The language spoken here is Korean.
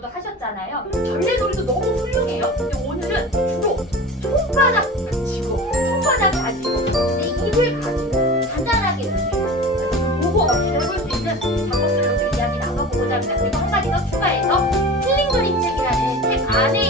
공부도 하셨잖아요. 전래놀이도 너무 훌륭해요. 근데 오늘은 주로 손바닥 가지고 손바닥 가지고 내 입을 가지고 간단하게 보고 없이 해볼 수 있는 방법들로 이야기 나눠보고자 합니다. 그리고 한마디 더 추가해서 힐링 그림책이라는 책 안에